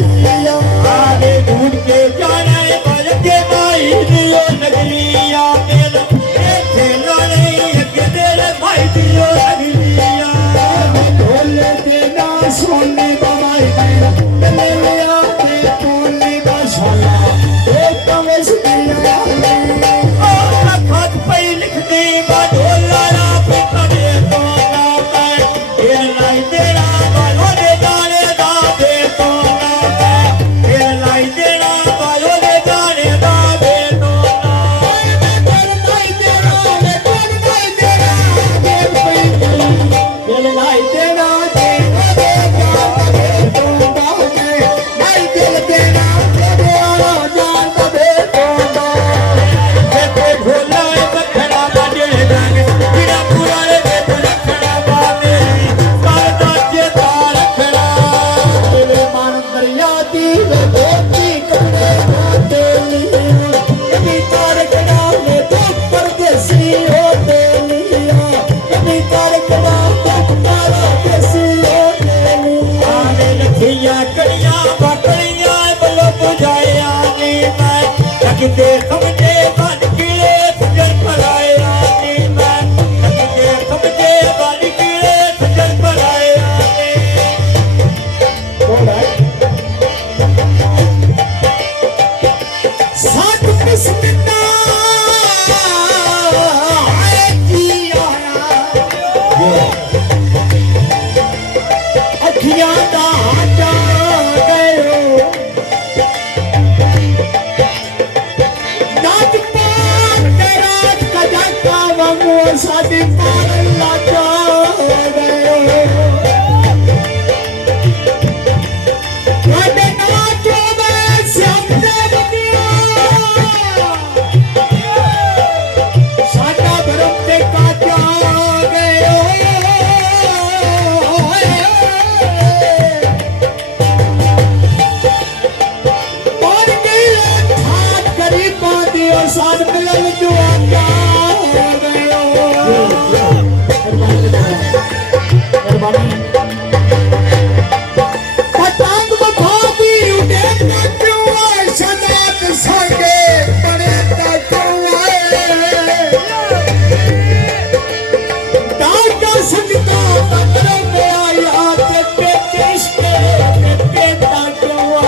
आगे ढूंढ के जाने पल के माई दियो साडी पार लाचा गयो वाडे नाचो में श्यामते बनिया साडा भरम ते काचा गयो और गई ठाट करी पादियो सान मिलन जुआता पतंग बखाती उड़े क्यों सनात संगे बड़े क्यों दादा संगता पत्र में आया के किसके क्यों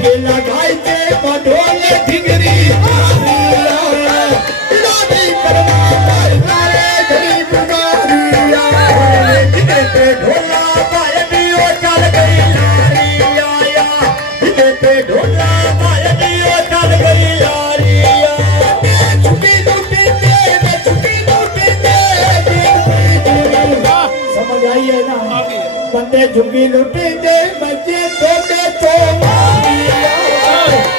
के लगाई के बढोले ठिगरी लाडी करवा तारे गरीब गारिया ठिगरे पे ढोला बायनियो चल गई लारिया ठिगरे पे ढोला बायनियो चल गई लारिया छुट्टी लूटी दे समझ आई है ना बंदे झुकी लूटी दे बच्चे तोड़े तो मारिया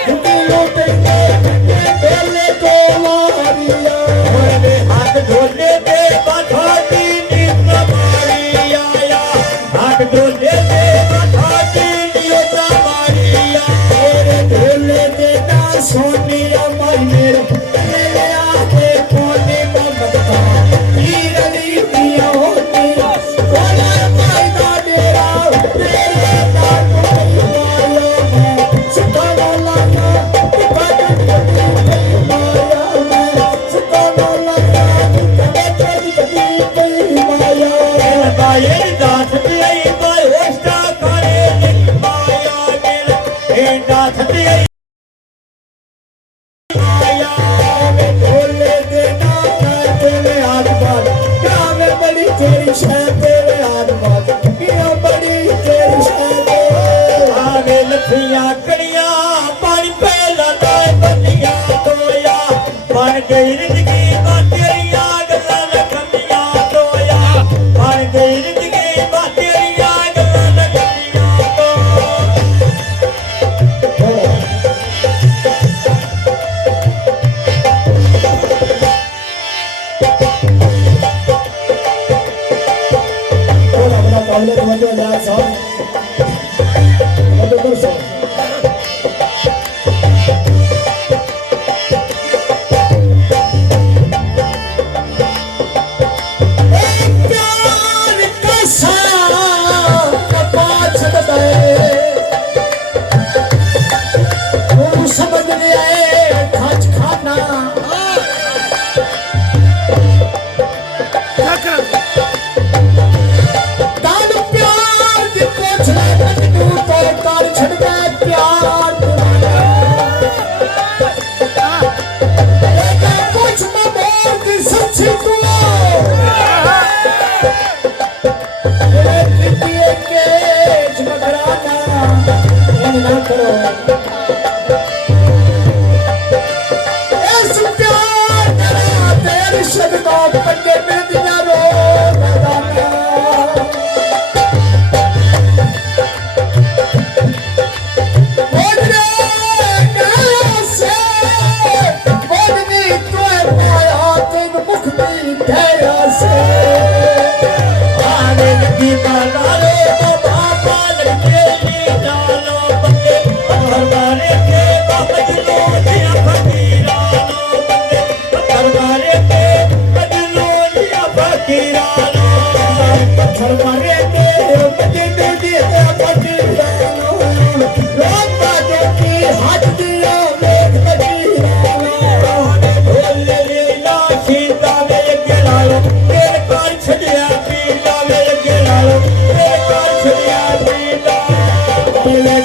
झुकी लूटी दे बच्चे तोड़े तो मारिया मेरे हाथ ढोले दे बधाती नीत मारिया हाथ ढोले दे बधाती नीत मारिया मेरे ढोले दे ना सोनिया मेरे मेरे आके कोने में बता हीरली दिया होती कोला पाइदा डेरा तेरे नाम माया में सुताना लाना तुकाजन कभी माया में सुताना लाना तुकाजन कभी माया बायर दास दिए बायोस्टा करे माया मेरे हे दास दिए माया में ढोले देना तेरे हाथ बात क्या में बड़ी तेरी शह तेरे हाथ बात क्या बड़ी तेरी शह आगे लखियां कड़ियां पानी पे लाए बनिया तोया बन गई जिंदगी तेरिया गल्लां लखनिया तोया बन गई जिंदगी तेरिया गल्लां लखनिया तो कावले तवज्जो जा साहब तवज्जो साहब प्यार का साथ कपाछ बताए वो समझ ले आए खाच खाना काल प्यार की कोछला कटू तो कार छड़ गए प्यार लेके कुछ में मोर की सच्ची तू मेरे प्रीतिए के झगड़ाना इन ना करो इस प्यार करा तेरे शब्दों पंजे में दिया रो दाना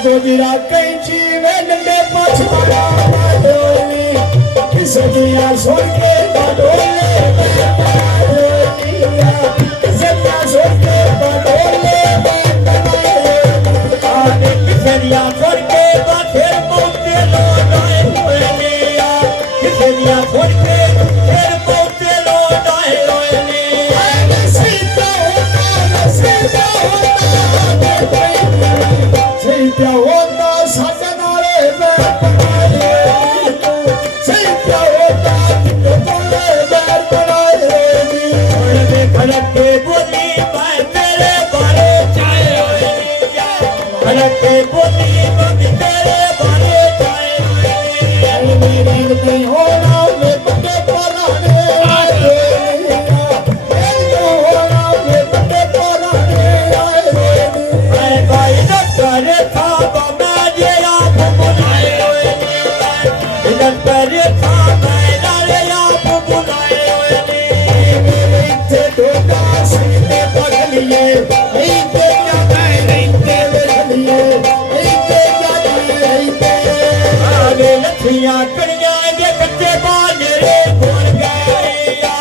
गोदिरा कैंची नंदे पछवाड़ा मायोली किसदिया सोन के बडोले मायोलिया किसदिया सोन के बडोले आने किसदिया सोन के बाथेर पहुंचे लो दाए होलिया किसदिया सोन के फिर पहुंचे लो दाए होलिया सीता होता Sempre a onda sabe na leve Sempre a onda eu tô leve खड़क के बोली मैं तेरे बारे चाहे खड़क के बोली मैं तेरे बारे चाहे मेरे हो ना मैं बड़े पराने Hey, सिया कड़िया के कच्चे बाजरे तोड़ गया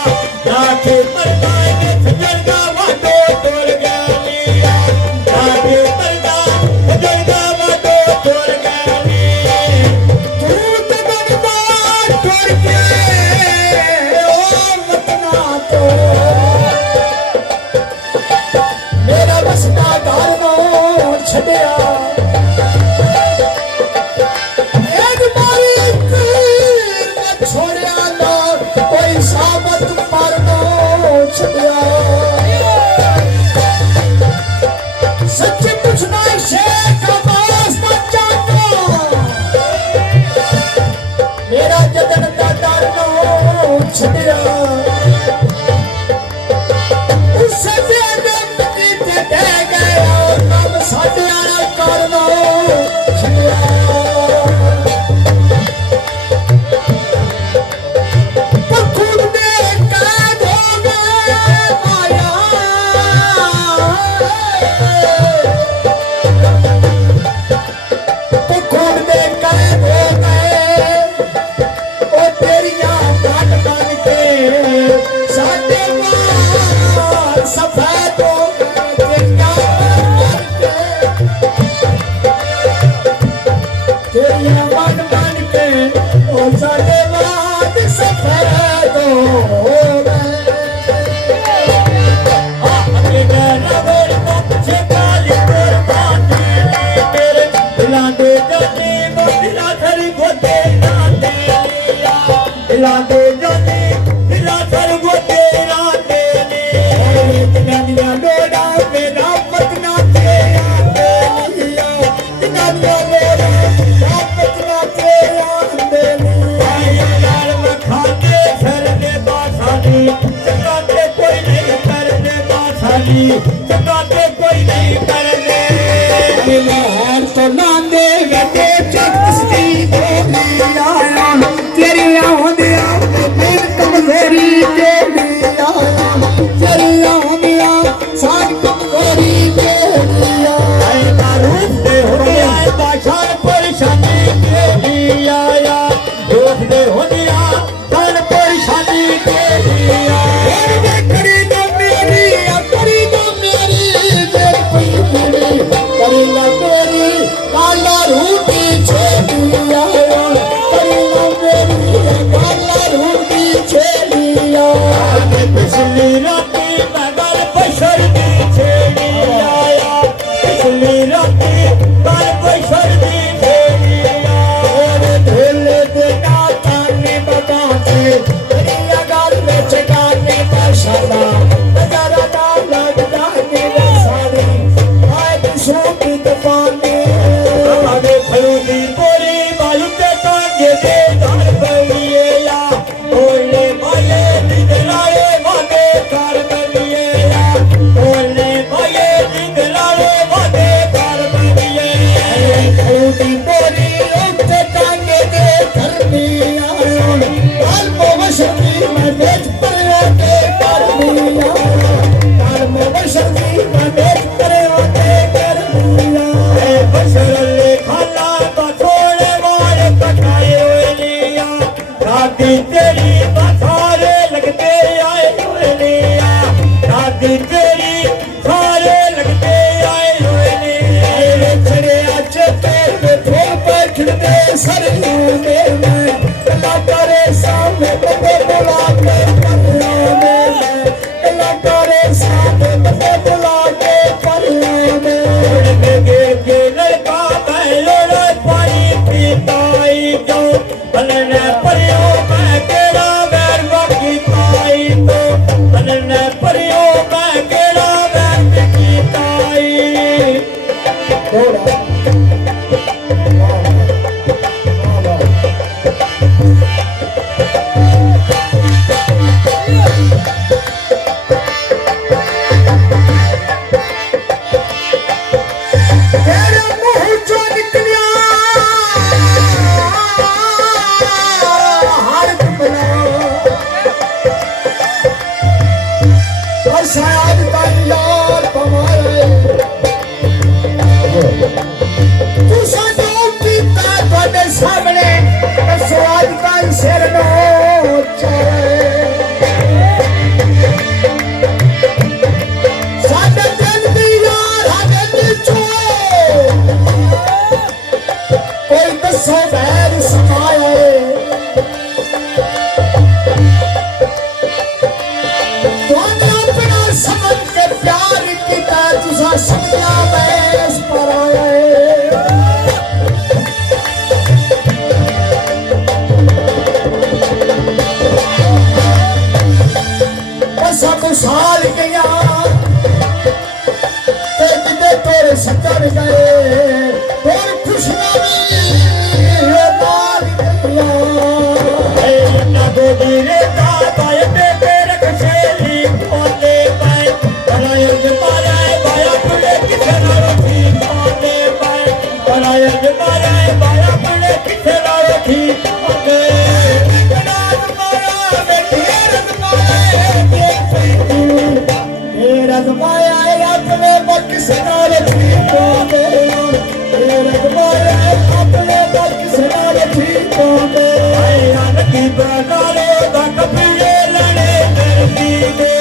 लाखे मरदा के सजन का वादो तोड़ गया लाखे मरदा सजन का वादो तोड़ गया तू तो बनवा तोड़ के ओ वतना तो मेरा बसना घर नो छड़िया सच्ची पूछना शेख अब्बास बच्चा को मेरा जदन का डरनो छड़िया उससे बेदम नीचे दे गया कब साढ़े आना करनो छड़िया चकाते कोई नहीं करने बिलार तो नांदे गटे चकस्ती बोलिया तेरी आंधिया मेरी कमजोरी के लिया तेरी आंधिया सान कमजोरी के लिया आए मारूफ दे हो गया बादशाह परेशानी के लिया दोस्त दे हो गया सान परेशानी के लिया करीना मेरी काला रूटी छेलिया करीना मेरी काला रूटी छेलिया पिछली राती मगर बशर दी छेलिया पिछली राती मगर बशर दी छेलिया और ढेले देना ताने बता के तेरी अगाल में चकाने माशाल्लाह नजारा ना लगता मेरा सारी शोकी दफाने आगे खलूदी बोरी मालूम के टांगे दे दार बलिए या बोले भाई दिखलाए वादे कर बलिए या बोले भाई दिखलाए वादे कर बलिए खलूदी बोरी उठे टांगे दे कर लिया काल मोबशरी में बेच पर आके कर लिया काल मोबशरी में बेच पर तेरी बसारे लगते आए हुए लिया दादी तेरी सारे लगते आए हुए लिया छड़े अच्छे तेरे धोल पर खिड़ते सर में कला करे सामने बंदे बुला के पल्ला में कला करे सामने बंदे बुला के पल्ला में के लड़का बैलोड़ा पानी पीता ही जाओ बलने परियो केड़ा बैर बाकी ताई तो बनने परियो मैं केड़ा बैर बाकी ताई शायद यार तुम्हारे ਬੜਾ ਅਜਮਾਇਆ ਮਾਇਆ ਬੜੇ ਕਿੱਥੇ ਲਾਏ ਠੀਕ ਅੱਗੇ ਬੜਾ ਅਜਮਾਇਆ ਵੇਖਿਆ ਰਜ਼ਮਾਇਆ ਇਹ ਰਜ਼ਮਾਇਆ ਆਪਣੇ ਬਖਸ਼ ਨਾਲ ਠੀਕ ਹੋਵੇ ਇਹ ਰਜ਼ਮਾਇਆ ਆਪਣੇ ਬਖਸ਼ ਨਾਲ ਠੀਕ ਹੋਵੇ ਆਏ ਅਨ ਕੀ ਬਨਾਲੇ ਦਾ ਕਪੀਏ ਲੜੇ ਕਰਦੀ ਦੇ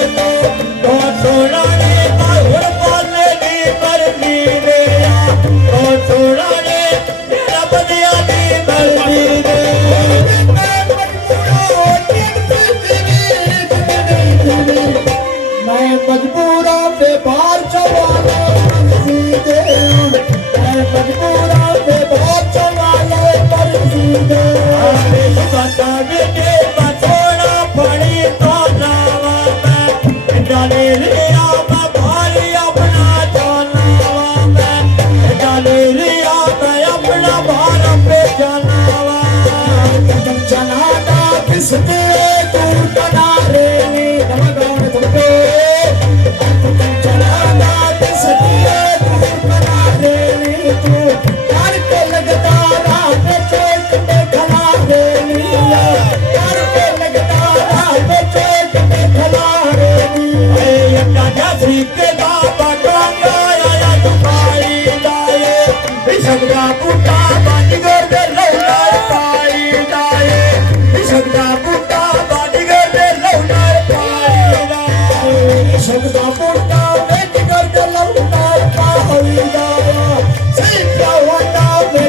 ਤੋ ਸੋਣਾ ਨੇ ਮਾਹੁਰ ਪਾਲੇ ਦੀ ਮਰਜ਼ੀ ਦੇ ਤੋ ਸੋਣਾ ਨੇ ਰੱਬ ਦੀਆਂ ਦੀ ਮਰਜ਼ੀ ਦੇ मैं मजबूरा पे बाहर चवालो मर्जी दे मैं मजबूरा पे बाहर चवालो मर्जी दे आवे बता के बतोड़ा पड़ी तो जावा मैं जाने लिया मैं भारी अपना जानावा मैं जाने लिया मैं अपना भार पे जानावा कदम चलाना किस दे दूर कना रे सकदा बूटा बाजीगर दे लौना पाई दाए सकदा बूटा बाजीगर दे लौना पाई दाए सकदा बूटा बाजीगर दे लौना पाई दाए सही क्या वादा में